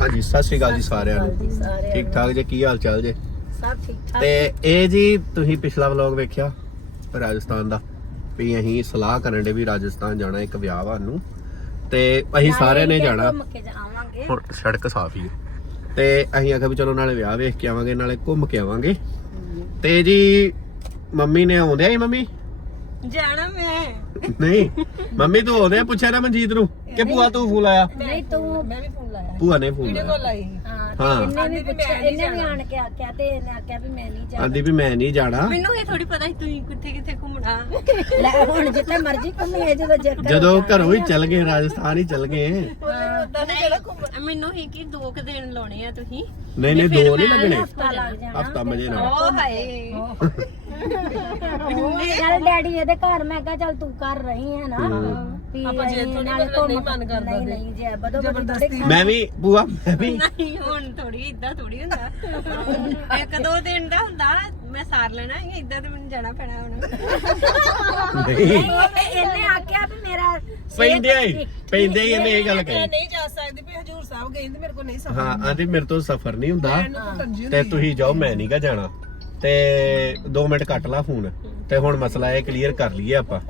ਹਾਂਜੀ ਸਤਿ ਸ਼੍ਰੀ ਅਕਾਲ ਜੀ ਸਾਰਿਆਂ ਨੂੰ। ਠੀਕ ਠਾਕ ਜੇ ਕੀ ਹਾਲ ਚਾਲ ਜੇ? ਸਭ ਠੀਕ ਠਾਕ। ਤੇ ਇਹ ਜੀ ਤੁਸੀਂ ਪਿਛਲਾ ਵਲੌਗ ਵੇਖਿਆ ਰਾਜਸਥਾਨ ਦਾ ਵੀ ਅਸੀਂ ਸਲਾਹ ਕਰਨ ਦੇ ਵੀ ਰਾਜਸਥਾਨ ਜਾਣਾ ਇੱਕ ਵਿਆਹ ਵਾ ਨੂੰ। ਤੇ ਅਸੀਂ ਸਾਰਿਆਂ ਨੇ ਜਾਣਾ। ਹੁਣ ਸੜਕ ਸਾਫ਼ ਹੀ। ਤੇ ਅਸੀਂ ਆਖਿਆ ਵੀ ਚਲੋ ਨਾਲੇ ਵਿਆਹ ਵੇਖ ਕੇ ਆਵਾਂਗੇ ਨਾਲੇ ਘੁੰਮ ਕੇ ਆਵਾਂਗੇ। ਤੇ ਜੀ ਮੰਮੀ ਨੇ ਆਉਂਦਿਆ ਹੀ ਮੰਮੀ? ਜਾਣਾ ਮੈਂ। ਨਹੀਂ ਮੰਮੀ ਤੂੰ ਆਉਂਦਿਆ ਪੁੱਛਿਆ ਨਾ ਮਨਜੀਤ ਨੂੰ? ਕਿ ਭੂਆ ਤੂੰ ਫੋਨ ਆਇਆ? ਨਹੀਂ ਤੂੰ ਮੈਂ ਵੀ ਫੋਨ ਲਾਇਆ। ਭੂਆ ਨੇ ਫੋਨ ਲਾਇਆ। ਹਾਂ ਇਹਨੇ ਵੀ ਪੁੱਛਿਆ ਇਹਨੇ ਵੀ। ਆਣ ਕੇ ਆਖਿਆ ਤੇ ਇਹਨੇ ਆਖਿਆ ਵੀ ਮੈਂ ਨਹੀਂ ਜਾਣਾ। ਆਂਦੀ ਵੀ ਮੈਂ ਨਹੀਂ ਜਾਣਾ। ਮੈਨੂੰ ਇਹ ਥੋੜੀ ਪਤਾ ਸੀ ਤੁਸੀਂ ਕਿੱਥੇ ਕਿੱਥੇ ਘੁੰਮਣਾ। ਲੈ ਹੁਣ ਜਿੱਥੇ ਮਰਜ਼ੀ ਘੁੰਮੀਏ ਜਦੋਂ ਜੇ ਘਰੋਂ ਜਦੋਂ ਘਰੋਂ ਹੀ ਚੱਲ ਗਏ ਰਾਜਸਥਾਨ ਹੀ ਚੱਲ ਗਏ। ਮੈਨੂੰ ਹੀ ਕਿ ਦੋ ਕੁ ਦਿਨ ਲਾਉਣੇ ਆ ਤੁਸੀਂ। ਨਹੀਂ ਨਹੀਂ ਦੋ ਨਹੀਂ ਲੱਗਣੇ। ਹਫਤਾ ਲੱਗ ਜਾਣਾ। ਹਫਤਾ ਮਜੇ ਨਾਲ। ਓ ਹਾਏ। ਚੱਲ ਡੈਡੀ ਇਹਦੇ ਘਰ ਮੈਂ ਕਿਹਾ ਚੱਲ ਤੂੰ ਕਰ ਰਹੀ ਹੈ ਨਾ। ਵੀ ਆਪਾਂ ਜੇ ਅਸੀਂ ਇੱਥੋਂ ਨਾਲੇ ਨਿਕਲਣ ਨਹੀਂ ਘੁੰਮ- ਮਨ ਕਰਦਾ ਨਹੀਂ ਤੇ। ਨਹੀਂ ਜੇ ਬਦੋ ਬਦੀ ਮੈਂ ਵੀ ਭੂਆ ਮੈਂ ਵੀ। ਨਹੀਂ ਹੁਣ ਥੋੜੀ ਇਦਾਂ ਥੋੜੀ ਹੁੰਦਾ। ਇੱਕ ਦੋ ਦਿਨ ਦਾ ਹੁੰਦਾ ਮੈਂ ਸਾਰ ਲੈਣਾ ਇਦਾਂ ਤੇ ਮੈਨੂੰ ਜਾਣਾ ਪੈਣਾ ਹੁਣ। ਨਹੀਂ। ਇਹਨੇ ਆਖਿਆ ਵੀ ਮੇਰਾ ਸਿਹਤ ਪੈਂਦੇ ਹੀ ਠੀਕ- ਪੈਂਦੇ ਹੀ ਇਹਨੇ ਇਹ ਗੱਲ ਕਹੀ ਨਹੀਂ ਜਾ ਸਕਦੀ ਵੀ ਹਜੂਰ ਸਾਹਿਬ ਗਏ ਤੇ ਮੇਰੇ ਕੋਲ ਨਹੀਂ ਹਾਂ ਆਂਦੀ ਮੇਰੇ ਤੋਂ ਸਫਰ ਨਹੀਂ ਹੁੰਦਾ। ਤੇ ਤੁਸੀਂ ਜਾਓ ਮੈਂ ਨਹੀਂ ਗਾ ਜਾਣਾ। ਤੇ 2 ਮਿੰਟ ਕੱਟ ਲਾ ਫੋਨ। ਤੇ ਹੁਣ ਮਸਲਾ ਇਹ ਕਲੀਅਰ ਕਰ ਲਈਏ ਆਪਾਂ।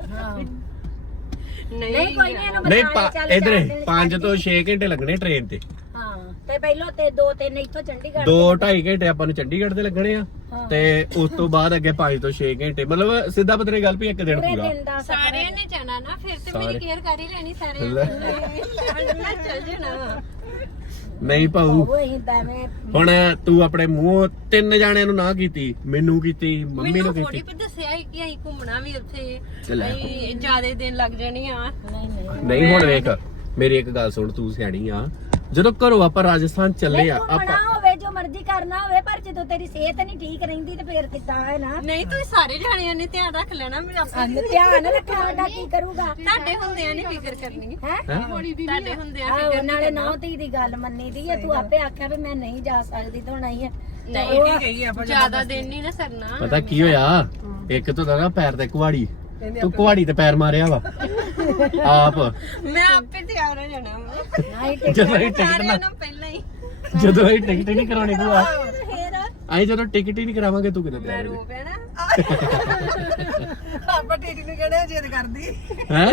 ਨਹੀਂ ਕੋਈ ਨਹੀਂ ਇਹਨੂੰ ਨਹੀਂ ਬਤਾ ਚੱਲ ਇਧਰ ਚਾਰ ਦਿਨ 5 ਤੋਂ 6 ਘੰਟੇ ਲੱਗਣੇ ਟ੍ਰੇਨ ਤੇ। ਹਾਂ ਤੇ ਪਹਿਲਾਂ ਤੇ ਦੋ ਤਿੰਨ ਇੱਥੋਂ ਚੰਡੀਗੜ੍ਹ 2 2.5 ਘੰਟੇ ਆਪਾਂ ਨੂੰ ਚੰਡੀਗੜ੍ਹ ਦੇ ਲੱਗਣੇ ਆ ਹਾਂ। ਤੇ ਉਸ ਤੋਂ ਬਾਅਦ ਅੱਗੇ 5 ਤੋਂ 6 ਘੰਟੇ ਮਤਲਬ ਸਿੱਧਾ ਪਤਰੇ ਗੱਲ ਵੀ ਇੱਕ ਦਿਨ ਪੂਰੇ ਪੂਰਾ। ਦਿਨ ਦਾ ਸਫ਼ਰ ਸਾਰਿਆਂ ਨੇ ਜਾਣਾ ਨਾ ਫਿਰ ਤੇ ਸਾਰੇ। ਮੇਰੀ ਕੇਅਰ ਕਰ ਹੀ ਲੈਣੀ ਸਾਰੇ ਲੈ। ਮੈਂ ਚੱਲ ਜਾਣਾ। ਨਹੀਂ ਭਾਊ। ਉਹ ਇੰਦਾ ਮੈਂ ਹੁਣ ਤੂੰ ਆਪਣੇ ਮੂੰਹ ਤਿੰਨ ਜਾਣਿਆਂ ਨੂੰ ਨਾ ਕੀਤੀ ਮੈਨੂੰ ਕੀਤੀ ਮੰਮੀ ਨੂੰ ਮੈਨੂੰ ਥੋੜੀ ਕੀਤੀ ਵੀ ਦੱਸਿਆ ਸੀ ਕਿ ਅਸੀਂ ਘੁੰਮਣਾ ਵੀ ਉੱਥੇ। ਚੱਲ। ਅਸੀਂ ਜਿਆਦੇ ਦਿਨ ਲੱਗ ਜਾਣੇ ਆ। ਨਹੀਂ ਨਹੀਂ। ਨਹੀਂ ਹੁਣ ਵੇਖ ਮੇਰੀ ਇੱਕ ਗੱਲ ਸੁਣ ਤੂੰ ਸਿਆਣੀ ਆ। ਜਦੋਂ ਘਰੋਂ ਆਪਾਂ ਰਾਜਸਥਾਨ ਚੱਲੇ ਆ ਆਪਾਂ ਜੋ ਮਰਜ਼ੀ ਕਰਨਾ ਹੋਵੇ ਪਰ ਜਦੋਂ ਤੇਰੀ ਸਿਹਤ ਨਹੀਂ ਠੀਕ ਰਹਿੰਦੀ ਤੇ ਫੇਰ ਕਿੱਦਾਂ ਹੈ ਨਾ? ਨਹੀਂ ਤੁਸੀਂ ਸਾਰੇ ਜਾਣਿਆਂ ਨੇ ਧਿਆਨ ਰੱਖ ਲੈਣਾ ਮੈਂ ਆਪੇ ਅੰਨ ਧਿਆਨ ਰੱਖਣਾ ਦਾ ਕੀ ਕਰੂਗਾ? ਤੁਹਾਡੇ ਹੁੰਦਿਆਂ ਨਹੀਂ ਫਿਕਰ ਕਰਨੀ। ਹੈ? ਤੁਹਾਡੇ ਹੁੰਦਿਆਂ ਫਿਕਰ ਨਾਲੇ ਨੌ ਧੀ ਦੀ ਗੱਲ ਮੰਨੀ ਦੀ ਹੈ ਤੂੰ ਆਪੇ ਆਖਿਆ ਵੀ ਮੈਂ ਨਹੀਂ ਜਾ ਸਕਦੀ ਤੇ ਆਈ ਹੈ ਨਹੀਂ ਠੀਕ ਹੈ ਜ਼ਿਆਦਾ ਦਿਨ ਨਹੀਂ ਨਾ ਸਰਨਾ। ਪਤਾ ਕੀ ਹੋਇਆ? ਇੱਕ ਤੋਂ ਨਾ ਪੈਰ ਤੇ ਕੁਹਾੜੀ। ਤੂੰ ਕੁਹਾੜੀ ਤੇ ਪੈਰ ਮਾਰਿਆ ਵਾ। ਆਪ। ਮੈਂ ਆਪੇ ਤਿਆਰ ਹੋ ਜਾਣਾ। ਨਹੀਂ ਤੇ ਜਦੋਂ ਇਹ ਟਿਕਟ ਨਾ ਨੂੰ ਪਹਿਲਾਂ ਹੀ ਜਦੋਂ ਇਹ ਟਿਕਟ ਹੀ ਨਹੀਂ ਕਰਾਉਣੀ ਭੂਆ। ਫੇਰ? ਆਈ ਜਦੋਂ ਟਿਕਟ ਹੀ ਨਹੀਂ ਕਰਾਵਾਂਗੇ ਤੂੰ ਕਿੱਥੇ ਮੈਂ ਤਿਆਰ ਰੋ ਪੈਣਾ। ਆਪਾਂ ਟੀਟੀ ਨੂੰ ਜਿੱਦ ਕਰਦੀ। ਹੈ?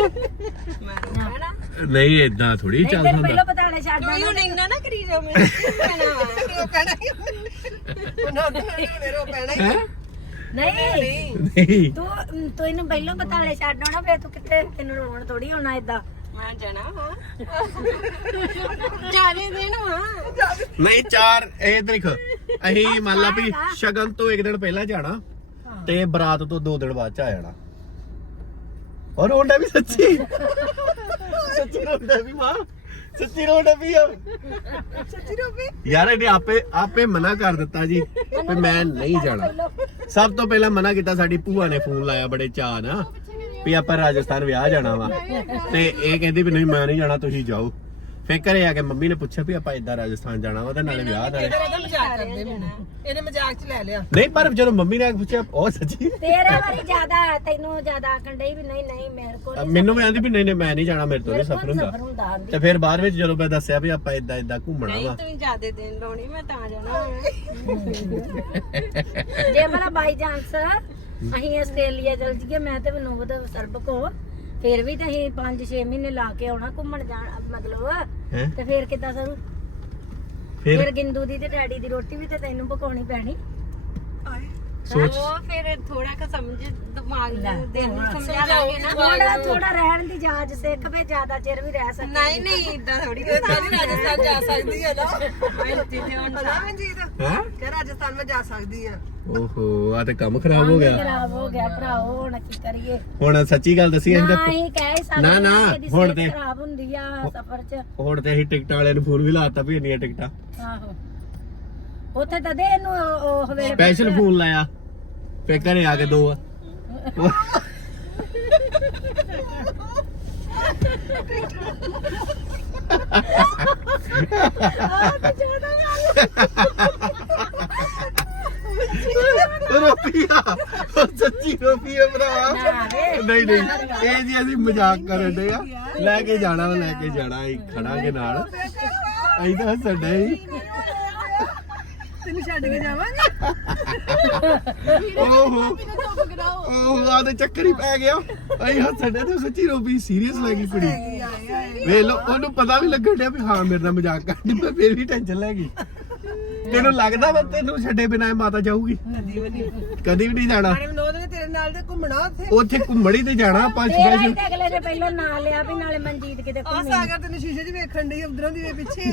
ਮੈਂ ਰੋ ਪੈਣਾ। ਨਹੀਂ ਇਦਾਂ ਥੋੜੀ ਨਹੀਂ ਚੱਲ ਫਿਰ ਹੁੰਦਾ। ਪਹਿਲਾਂ ਪਤਾਲੇ ਛੱਡ ਤੁਸੀਂ ਹੁਣ ਇੰਨਾ ਨਾ ਕਰੀ ਜਾਓ ਮੈਂ ਪੈਣਾ ਵਾ। ਉਹ ਕਹਿਣਾ ਹੀ ਉਹਨਾਂ ਨੂੰ ਮੇਰੋ ਕਹਿਣਾ ਹੀ ਹੈ? ਨਹੀਂ। ਨਹੀਂ। ਤੂੰ ਤੂੰ ਇਹਨੂੰ ਪਹਿਲਾਂ ਪਤਾਲੇ ਛੱਡ ਆਉਣਾ ਫੇਰ ਤੂੰ ਕਿੱਥੇ ਤੈਨੂੰ ਰੋਣ ਥੋੜੀ ਹੋਣਾ ਏਦਾਂ। ਮੈਂ ਜਾਣਾ ਨਹੀਂ ਚਾਰ ਇਹ ਦੇਖ ਅਸੀਂ ਮੰਨ ਲਾ ਵੀ ਸ਼ਗਨ ਤੋਂ ਇੱਕ ਦਿਨ ਪਹਿਲਾਂ ਜਾਣਾ ਤੇ ਬਰਾਤ ਤੋਂ ਦੋ ਦਿਨ ਬਾਅਦ ਚ ਆ ਜਾਣਾ। ਔਰ ਰੋਂਡਾ ਵੀ ਸੱਚੀ। ਸੱਚੀ ਰੋਂਡਾ ਵੀ ਮਾਂ। ਸੱਚੀ ਰੋਂਡਾ ਵੀ ਆ। ਸੱਚੀ ਰੋਪੀ ਯਾਰ ਇਹਨੇ ਆਪੇ ਆਪੇ ਮਨਾ ਕਰ ਦਿੱਤਾ ਜੀ ਵੀ ਮੈਂ ਨਹੀਂ ਜਾਣਾ। ਸਭ ਤੋਂ ਪਹਿਲਾਂ ਮਨਾ ਕੀਤਾ ਸਾਡੀ ਭੂਆ ਨੇ ਫੋਨ ਲਾਇਆ ਬੜੇ ਚਾਅ ਨਾ ਵੀ ਆਪਾਂ ਰਾਜਸਥਾਨ ਵਿਆਹ ਜਾਣਾ ਵਾ। ਤੇ ਇਹ ਕਹਿੰਦੀ ਵੀ ਨਹੀਂ ਮੈਂ ਨਹੀਂ ਜਾਣਾ ਤੁਸੀਂ ਜਾਓ। ਫੇਰ ਘਰੇ ਆ ਕੇ ਮੰਮੀ ਨੇ ਪੁੱਛਿਆ ਵੀ ਆਪਾਂ ਇਦਾਂ ਰਾਜਸਥਾਨ ਜਾਣਾ ਵਾ ਤੇ ਨਾਲੇ ਵਿਆਹ ਨਾਲੇ ਇਹਦਾ ਇਹਦਾ ਮਜ਼ਾਕ ਕਰਦੇ ਮੈਨੂੰ ਇਹਨੇ ਮਜ਼ਾਕ ਚ ਲੈ ਲਿਆ। ਨਹੀਂ ਪਰ ਜਦੋਂ ਮੰਮੀ ਨੇ ਪੁੱਛਿਆ ਉਹ ਸੱਚੀ। ਤੇਰੇ ਵਾਰੀ ਜ਼ਿਆਦਾ ਤੈਨੂੰ ਜ਼ਿਆਦਾ ਡਈ ਵੀ ਨਹੀਂ ਨਹੀਂ ਮੇਰੇ ਕੋਲ ਮੈਨੂੰ ਵੀ ਆਂਦੀ ਵੀ ਨਹੀਂ ਨਹੀਂ ਮੈਂ ਨਹੀਂ ਜਾਣਾ ਮੇਰੇ ਤੋਂ ਨਹੀਂ ਮੇਰੇ ਸਫਰ ਹੁੰਦਾ। ਸਫ਼ਰ ਹੁੰਦਾ ਆਂਦੀ। ਤੇ ਫਿਰ ਬਾਅਦ ਵਿੱਚ ਜਦੋਂ ਮੈਂ ਦੱਸਿਆ ਵੀ ਆਪਾਂ ਇਦਾਂ ਇਦਾਂ ਘੁੰਮਣਾ ਨਹੀਂ ਵਾ। ਤੁਸੀਂ ਜਿਆਦੇ ਦਿਨ ਲਾਉਣੀ ਮੈਂ ਤਾਂ ਜਾਣਾ। ਜੇ ਭਲਾ ਬਾਈ ਚਾਂਸ ਅਸੀਂ ਆਸਟ੍ਰੇਲੀਆ ਚਲ ਜੀਏ ਮੈਂ ਤੇ ਵਿਨੋਦ ਸਰਬ ਕੋ ਫਿਰ ਵੀ ਤਾਂ ਅਸੀਂ 5-6 ਮਹੀਨੇ ਲਾ ਕੇ ਆਉਣਾ ਘੁੰਮਣ ਜਾਣ ਮਤਲਬ। ਹੈ? ਤੇ ਫਿਰ ਕਿੱਦਾਂ ਸਰੂ? ਫਿਰ? ਫਿਰ ਗਿੰਦੂ ਦੀ ਤੇ ਡੈਡੀ ਦੀ ਰੋਟੀ ਵੀ ਤੇ ਤੈਨੂੰ ਪਕਾਉਣੀ ਪੈਣੀ। ਸੋਚ। ਉਹ ਫਿਰ ਥੋੜਾ ਕ ਸਮਝ ਦਿਮਾਗ ਨੂੰ ਦਿਲ ਨੂੰ ਸਮਝਾ ਲਾਂਗੇ ਨਾ। ਥੋੜਾ ਥੋੜਾ ਰਹਿਣ ਦੀ ਜਾਚ ਸਿੱਖ ਵੇ ਜ਼ਿਆਦਾ ਚਿਰ ਵੀ ਰਹਿ ਸਕਦੀ। ਨਹੀਂ ਨਹੀਂ ਇਦਾਂ ਥੋੜੀ ਇਦਾਂ ਨਹੀਂ ਰਾਜਸਥਾਨ ਜਾ ਸਕਦੀ ਹੈ ਨਾ। ਇੱਥੇ ਤੇ ਹੁਣ ਪਤਾ ਮਨਜੀਤ? ਹੈ? ਕਿ ਰਾਜਸਥਾਨ ਮੈਂ ਜਾ ਸਕਦੀ ਆ ਓਹੋ ਆ ਤੇ ਕੰਮ ਖਰਾਬ ਹੋ ਗਿਆ। ਖਰਾਬ ਹੋ ਗਿਆ ਭਰਾਓ ਹੁਣ ਕੀ ਕਰੀਏ? ਹੁਣ ਸੱਚੀ ਗੱਲ ਦੱਸੀ ਅਸੀਂ ਨਾ ਤਾਂ ਹੀ ਕਹਿ ਸਕਦੇ ਨਾ, ਨਾ, ਹਾਂ ਕਿ ਇਹਦੀ ਹੁਣ ਸਿਹਤ ਤੇ- ਖਰਾਬ ਹੁੰਦੀ ਆ ਸਫ਼ਰ 'ਚ। ਹੁਣ ਤੇ ਅਸੀਂ ਟਿਕਟਾਂ ਵਾਲਿਆਂ ਨੂੰ ਫੋਨ ਵੀ ਲਾਤਾ ਵੀ ਇੰਨੀਆਂ ਟਿਕਟਾਂ। ਆਹੋ। ਉੱਥੇ ਤਾਂ ਦੇ ਇਹਨੂੰ ਉਹ- ਸਪੈਸ਼ਲ ਫੋਨ ਲਾਇਆ। ਫੇਰ ਘਰੇ ਆ ਕੇ ਦੋ ਆ। ਰੁਪਈਆ ਸੱਚੀ ਰੁਪਈਆ ਭਰਾ। ਨਹੀਂ ਨਹੀਂ। ਇਹ ਜੀ ਅਸੀਂ ਮਜ਼ਾਕ ਕਰਨ ਦੇ ਆ। ਲੈ ਕੇ ਜਾਣਾ ਲੈ ਕੇ ਜਾਣਾ। ਅਸੀਂ ਖੜਾਂਗੇ ਨਾਲ। ਅਸੀਂ ਤਾਂ ਹੱਸਣ ਡਏ ਸੀ। ਤੈਨੂੰ ਛੱਡ ਕੇ ਜਾਵਾਂਗੇ। ਓਹੋ। ਓਹੋ ਆ ਤੇ ਚੱਕਰ ਹੀ ਪੈ ਗਿਆ। ਅਸੀਂ ਹੱਸਣ ਡਏ ਤੇ ਸੱਚੀ ਰੋਬੀ ਸੀਰੀਅਸ ਲੱਗੀ ਕੁੜੀ। ਵੇ ਲੋ ਉਹਨੂੰ ਪਤਾ ਵੀ ਲੱਗਣ ਡਿਆ ਵੀ ਹਾਂ ਮੇਰੇ ਨਾਲ ਮਜ਼ਾਕ ਕਰਦੀ ਪਰ ਫਿਰ ਵੀ ਟੈਨਸ਼ਨ ਲੈ ਗਈ। ਤੈਨੂੰ ਲੱਗਦਾ ਵਾ ਤੈਨੂੰ ਛੱਡੇ ਬਿਨਾਂ ਇਹ ਮਾਤਾ ਜਾਊਗੀ? ਕਦੀ ਵੀ ਨਹੀਂ ਜਾਣਾ। ਤੇਰੇ ਨਾਲ ਤੇ ਘੁੰਮਣਾ ਉੱਥੇ। ਉੱਥੇ ਘੁੰਮੜੀ ਤੇ ਜਾਣਾ ਆਪਾਂ ਸਪੈਸ਼ਲ ਅਗਲੇ ਨੇ ਪਹਿਲਾਂ ਨਾਂ ਲਿਆ ਵੀ ਨਾਲੇ ਮਨਜੀਤ ਕਿਤੇ ਆ ਘੁੰਮੀ। ਸਾਗਰ ਤੈਨੂੰ ਸ਼ੀਸ਼ੇ 'ਚ ਵੇਖਣ ਡਈ ਉਧਰੋਂ ਦੀ ਵੇ ਪਿੱਛੇ।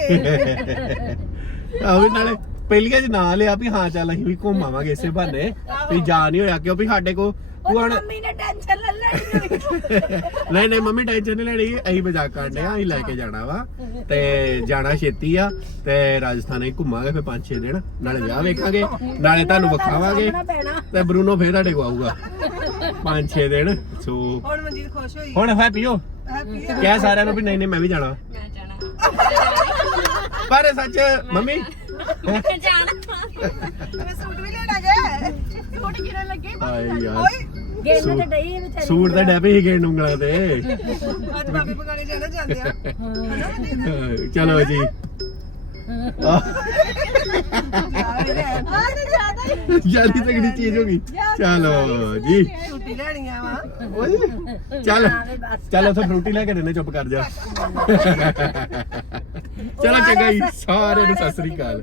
ਆਹੋ ਵੀ ਨਾਲੇ ਪਹਿਲੀਆਂ ਚ ਨਾਂ ਲਿਆ ਵੀ ਹਾਂ ਚੱਲ ਅਸੀਂ ਵੀ ਘੁੰਮ ਆਵਾਂਗੇ ਇਸੇ ਬਹਾਨੇ। ਵੀ ਜਾ ਨਹੀਂ ਹੋਇਆ ਕਿਉਂ ਵੀ ਸਾਡੇ ਕੋ ਉਹ ਹੁਣ ਮੰਮੀ ਨੇ ਟੈਨਸ਼ਨ ਲੈ ਲਈ ਨਹੀਂ ਨਹੀਂ ਮੰਮੀ ਟੈਨਸ਼ਨ ਨਹੀਂ ਲੈਣੀ ਅਸੀਂ ਮਜ਼ਾਕ ਕਰਦੇ ਆ ਅਸੀਂ ਲੈ ਕੇ ਜਾਣਾ ਵਾ। ਤੇ ਜਾਣਾ ਛੇਤੀ ਆ ਤੇ ਰਾਜਸਥਾਨ ਹੀ ਘੁੰਮਾਂਗੇ ਫਿਰ 5-6 ਦਿਨ ਨਾਲੇ ਵਿਆਹ ਵੇਖਾਂਗੇ ਨਾਲੇ ਤੁਹਾਨੂੰ ਵਿਖਾਵਾਂਗੇ ਤੇ ਬਰੂਨੋ ਫੇਰ ਤੁਹਾਡੇ ਕੋ ਆਊਗਾ। 5-6 ਦਿਨ ਸੋ ਹੁਣ ਮਨਜੀਤ ਖੁਸ਼ ਹੋਈ। ਹੁਣ ਹੈਪੀ ਹੋ? ਹੈਪੀ ਕਹਿ ਸਾਰਿਆਂ ਨੂੰ ਵੀ ਨਹੀਂ ਨਹੀਂ ਮੈਂ ਵੀ ਜਾਣਾ। ਮੈਂ ਜਾਣਾ। ਪਰ ਸੱਚ ਮੰਮੀ ਮੈਂ ਜਾਣਾ ਮੈਂ ਸੂਟ ਵੀ ਲੈਣਾ ਗਿਆ ਸੂਟ ਕਿਹਨਾਂ ਲੱਗੇ ਆਏ ਯਾਰ ਗੇਮ ਤੇ ਡਈ ਵਿਚਾਰੀ ਸੂਟ ਤਾਂ ਡੈਪੇ ਹੀ ਗਏ ਉਂਗਲਾਂ ਤੇ। ਅੱਜ ਬਾਬੇ ਬਗਾਨੇ ਜਾਣਾ ਜਾਂਦੇ ਆ। ਹਨਾ ਮਨਜੀਤ? ਚਲੋ ਜੀ। ਆਹ, ਆ ਤੇ ਜ਼ਿਆਦਾ ਜਿਆਦੀ ਤਗੜੀ ਚੀਜ਼ ਹੋ ਗਈ। ਚਲੋ ਜੀ। ਛੁੱਟੀ ਲੈਣੀਆਂ ਵਾ। ਓਏ, ਚੱਲ। ਚੱਲ ਉੱਥੇ ਫਰੂਟੀ ਲੈ ਕੇ ਦੇਣੇ ਚੁੱਪ ਕਰ ਜਾ। ਚਲੋ ਚੰਗਾ ਜੀ ਸਾਰਿਆਂ ਨੂੰ ਸਤਿ ਸ੍ਰੀ ਅਕਾਲ।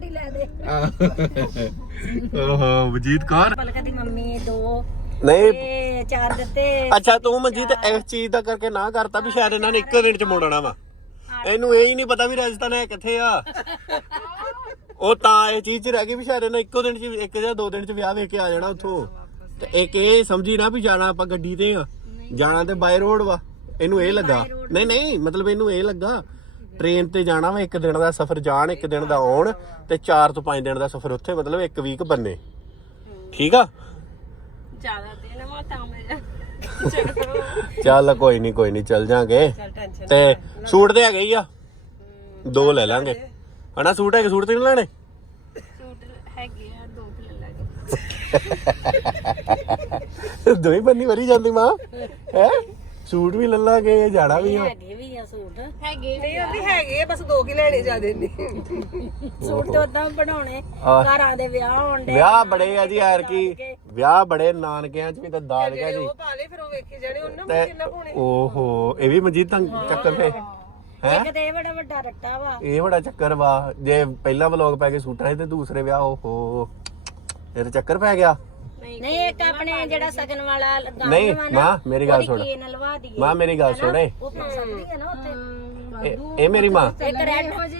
ਓਹੋ ਵਜੀਤ ਕੌਰ? ਪਲਕ ਦੀ ਮੰਮੀ ਦੋ ਨਹੀਂ। ਤੇ ਚਾਰ ਦਿੱਤੇ। ਅੱਛਾ ਤੂੰ ਮਨਜੀਤ ਇਸ ਚੀਜ਼ ਦਾ ਕਰਕੇ ਨਾ ਕਰਤਾ ਵੀ ਸ਼ਾਇਦ ਇਹਨਾਂ ਨੇ ਇੱਕੋ ਦਿਨ ਚ ਮੋੜਨਾ ਵਾ। ਇਹਨੂੰ ਇਹ ਹੀ ਨਹੀਂ ਪਤਾ ਵੀ ਰਾਜਸਥਾਨ ਹੈ ਕਿੱਥੇ ਆ। ਉਹ ਤਾਂ ਇਹ ਚੀਜ਼ ਚ ਰਹਿ ਗਈ ਵੀ ਸ਼ਾਇਦ ਇਹਨਾਂ ਇੱਕੋ ਦਿਨ ਚ ਇੱਕ ਜਾਂ ਦੋ ਦਿਨ ਚ ਵਿਆਹ ਵੇਖ ਕੇ ਆ ਜਾਣਾ ਉੱਥੋਂ। ਤੇ ਇੱਕ ਇਹ ਸਮਝੀ ਨਾ ਵੀ ਜਾਣਾ ਆਪਾਂ ਗੱਡੀ ਤੇ ਆ। ਜਾਣਾ ਤੇ ਬਾਈ ਰੋਡ ਵਾ। ਇਹਨੂੰ ਇਹ ਲੱਗਾ। ਨਹੀਂ ਨਹੀਂ ਮਤਲਬ ਇਹਨੂੰ ਇਹ ਲੱਗਾ ਟ੍ਰੇਨ ਤੇ ਜਾਣਾ ਵਾ ਇੱਕ ਦਿਨ ਦਾ ਸਫ਼ਰ ਜਾਣ ਇੱਕ ਦਿਨ ਦਾ ਆਉਣ ਤੇ 4 ਤੋਂ 5 ਦਿਨ ਦਾ ਸਫ਼ਰ ਉੱਥੇ ਮਤਲਬ ਇੱਕ ਵੀਕ ਬੰਨੇ। ਠੀਕ ਆ? ਜ਼ਿਆਦਾ ਤੇ ਨਾ ਮੈਂ ਤਾਂ ਮੈਂ ਜਾ ਚੱਲ ਕੋਈ ਨਹੀਂ ਕੋਈ ਨਹੀਂ ਚੱਲ ਜਾਾਂਗੇ। ਤੇ ਸੂਟ ਤੇ ਹੈਗੇ ਹੀ ਆ? ਦੋ ਲੈ ਲਾਂਗੇ। ਹਨਾ ਸੂਟ ਹੈਗੇ ਸੂਟ ਤੇ ਨਹੀਂ ਲੈਣੇ? ਸੂਟ ਹੈਗੇ ਆ ਦੋ ਲੈ ਲਾਂਗੇ। ਦੋਈ ਬੰਨੀ ਵਰੀ ਜਾਂਦੀ ਮਾਂ ਹੈ? ਸੂਟ ਵੀ ਲੈ ਲਾਂਗੇ ਜਾਣਾ ਵੀ ਆ। ਹੈਗੇ ਵੀ ਆ ਸੂਟ। ਹੈਗੇ ਨਹੀਂ ਉਹ ਵੀ ਹੈਗੇ ਬਸ ਦੋ ਕੀ ਲੈਣੇ ਜਾਦੇ ਨਹੀਂ ਸੂਟ ਤੇ ਉਦਾਂ ਬਣਾਉਣੇ। ਆਹ। ਘਰਾਂ ਦੇ ਵਿਆਹ ਹੋਣ ਦੇ ਵਿਆਹ ਬੜੇ ਆ ਜੀ ਯਾਰ ਕੀ ਵਿਆਹ ਬੜੇ ਨਾਨਕਿਆਂ ਚ ਵੀ ਤੇ ਦਾਦਕਿਆਂ ਜੀ ਉਹ ਪਾ ਲਏ ਫਿਰ ਉਹ ਵੇਖੀ ਜਾਣੇ ਉਹਨਾਂ ਤੇ ਨੂੰ ਕਿੰਨਾ ਪਾਉਣੇ ਓਹੋ ਇਹ ਵੀ ਮਨਜੀਤ ਤਾਂ ਚੱਕਰ ਤੇ। ਹੈ? ਇੱਕ ਤੇ ਇਹ ਬੜਾ ਵੱਡਾ ਰੱਟਾ ਵਾ। ਇਹ ਬੜਾ ਚੱਕਰ ਵਾ। ਜੇ ਪਹਿਲਾ ਵਲੋਗ ਪੈ ਕੇ ਸੂਟਾਂ 'ਚ ਤੇ ਦੂਸਰੇ ਵਿਆਹ ਓਹੋ। ਇਹ ਤਾਂ ਚੱਕਰ ਪੈ ਗਿਆ। ਨਹੀਂ ਇੱਕ ਆਪਣੇ ਜਿਹੜਾ ਸਗਨ ਵਾਲਾ ਲਗਾ ਨਹੀਂ ਮਾਂ ਮੇਰੀ ਗੱਲ ਸੁਣ। ਕੀ ਨਲਵਾ ਦਈਏ ਮਾਂ ਮੇਰੀ ਗੱਲ ਸੁਣੇ। ਉਹ ਪਾ ਸਕਦੀ ਹੈ ਨਾ ਉੱਥੇ। ਇਹ ਇਹ ਮੇਰੀ ਮਾਂ। ਇੱਕ ਰੈੱਡ ਹੋ ਜੀ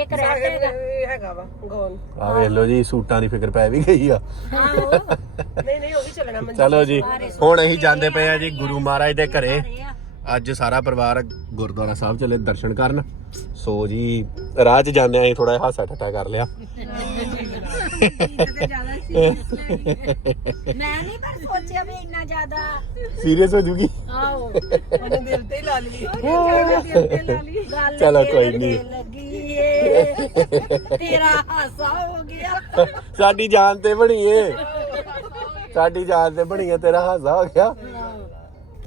ਇੱਕ ਰੈੱਡ ਹੈਗਾ। ਇਹ ਹੈਗਾ ਵਾ ਗੌਨ ਆ ਵੇਖ ਲਓ ਜੀ ਸੂਟਾਂ ਦੀ ਫਿਕਰ ਪੈ ਵੀ ਗਈ ਆ। ਆਹੋ। ਨਹੀਂ ਨਹੀਂ ਉਹ ਵੀ ਚੱਲਣਾ ਮਨਜੀਤ ਚਲੋ ਜੀ ਹੁਣ ਅਸੀਂ ਜਾਂਦੇ ਪਏ ਆ ਜੀ ਗੁਰੂ ਮਹਾਰਾਜ ਦੇ ਘਰੇ। ਅੱਜ ਸਾਰਾ ਪਰਿਵਾਰ ਗੁਰਦੁਆਰਾ ਸਾਹਿਬ ਚਲੇ ਦਰਸ਼ਨ ਕਰਨ। ਸੋ ਜੀ ਰਾਹ 'ਚ ਜਾਂਦੇ ਆਂ ਥੋੜਾ ਹਾਸਾ ਠੱਟਾ ਕਰ ਲਿਆ। ਮੈਂ ਨਹੀਂ ਪਰ ਸੋਚਿਆ ਵੀ ਇੰਨਾ ਜ਼ਿਆਦਾ। ਸੀਰੀਅਸ ਹੋ ਜੂਗੀ? ਆਓ ਉਹਨੇ ਦਿਲ ਤੇ ਲਾ ਲਈ। ਗੱਲ ਚਲੋ ਕੋਈ ਤੇਰੇ ਨੀ। ਤੇ ਲੱਗੀ ਏ ਤੇਰਾ ਹਾਸਾ ਹੋ ਗਿਆ। ਸਾਡੀ ਜਾਨ ਤੇ ਬਣੀ ਏ ਸਾਡੀ ਜਾਨ ਤੇ ਬਣੀ ਏ ਤੇਰਾ ਹਾਸਾ ਹੋ ਗਿਆ।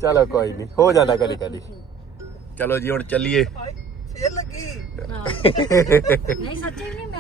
ਚਲੋ ਕੋਈ ਨਹੀਂ ਹੋ ਜਾਂਦਾ ਕਦੀ ਕਦੀ। ਚਲੋ ਜੀ ਹੁਣ ਚੱਲੀਏ। ਫੇਰ ਲੱਗੀ। ਨਹੀਂ ਸੱਚੀ ਨਹੀਂ ਮੈਂ